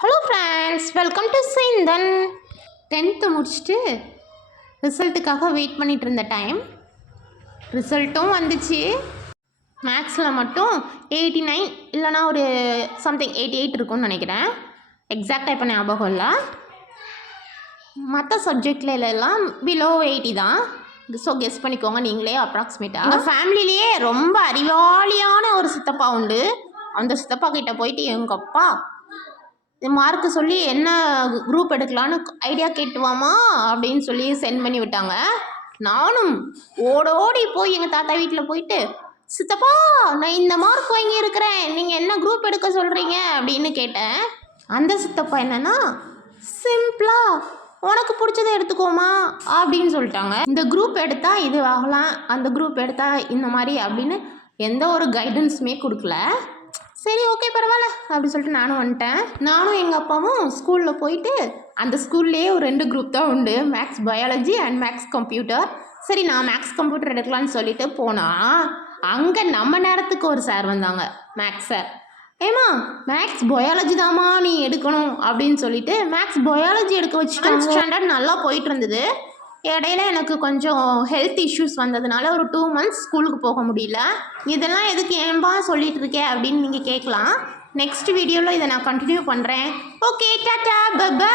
Hello friends, welcome to Chinthan. 10th முடிச்சுட்டு ரிசல்ட்டுக்காக wait பண்ணிகிட்டு இருந்த டைம், ரிசல்ட்டும் வந்துச்சு. மேக்ஸில் மட்டும் 89 இல்லைனா ஒரு சம்திங் 88 இருக்கும்னு நினைக்கிறேன். எக்ஸாக்டாக இப்போ ஞாபகம் இல்லை. மற்ற சப்ஜெக்டில் எல்லாம் பிலோ 80 தான். ஸோ கெஸ் பண்ணிக்கோங்க நீங்களே அப்ராக்சிமேட்டாக. எங்கள் ஃபேமிலியிலேயே ரொம்ப அறிவாளியான ஒரு சித்தப்பா உண்டு. அந்த சித்தப்பா கிட்டே போயிட்டு எங்கள் அப்பா மார்க்கு சொல்லி என்ன குரூப் எடுக்கலான்னு ஐடியா கேட்டுவாமா அப்படின்னு சொல்லி சென்ட் பண்ணி விட்டாங்க. நானும் ஓடோடி போய் எங்கள் தாத்தா வீட்டில் போயிட்டு, சித்தப்பா நான் இந்த மார்க் வாங்கியிருக்கிறேன், நீங்கள் என்ன குரூப் எடுக்க சொல்கிறீங்க அப்படின்னு கேட்டேன். அந்த சித்தப்பா என்னன்னா சிம்பிளாக உனக்கு பிடிச்சதை எடுத்துக்கோமா அப்படின்னு சொல்லிட்டாங்க. இந்த குரூப் எடுத்தால் இது ஆகலாம், அந்த குரூப் எடுத்தால் இந்த மாதிரி அப்படின்னு எந்த ஒரு கைடன்ஸுமே கொடுக்கல. சரி ஓகே பரவாயில்ல அப்படி சொல்லிட்டு நானும் வந்துட்டேன். நானும் எங்கள் அப்பாவும் ஸ்கூலில் போயிட்டு, அந்த ஸ்கூல்லேயே ஒரு 2 குரூப் தான் உண்டு, maths biology and maths computer. சரி நான் மேக்ஸ் கம்ப்யூட்டர் எடுக்கலான்னு சொல்லிட்டு போனால், அங்கே நம்ம நேரத்துக்கு ஒரு சார் வந்தாங்க, மேக்ஸ் சார். ஏமா மேக்ஸ் பயாலஜி தாம்மா நீ எடுக்கணும் அப்படின்னு சொல்லிட்டு மேக்ஸ் பயாலஜி எடுக்க வச்சுட்டு ஸ்டாண்டர்ட் நல்லா போயிட்டு இருந்தது. இடையில எனக்கு கொஞ்சம் ஹெல்த் இஷ்யூஸ் வந்ததுனால ஒரு 2 months ஸ்கூலுக்கு போக முடியல. இதெல்லாம் எதுக்கு ஏன்பா சொல்லிட்டு இருக்கேன் அப்படின்னு நீங்கள் கேட்கலாம். நெக்ஸ்ட் வீடியோவில் இதை நான் கண்டினியூ பண்ணுறேன். Okay tata by.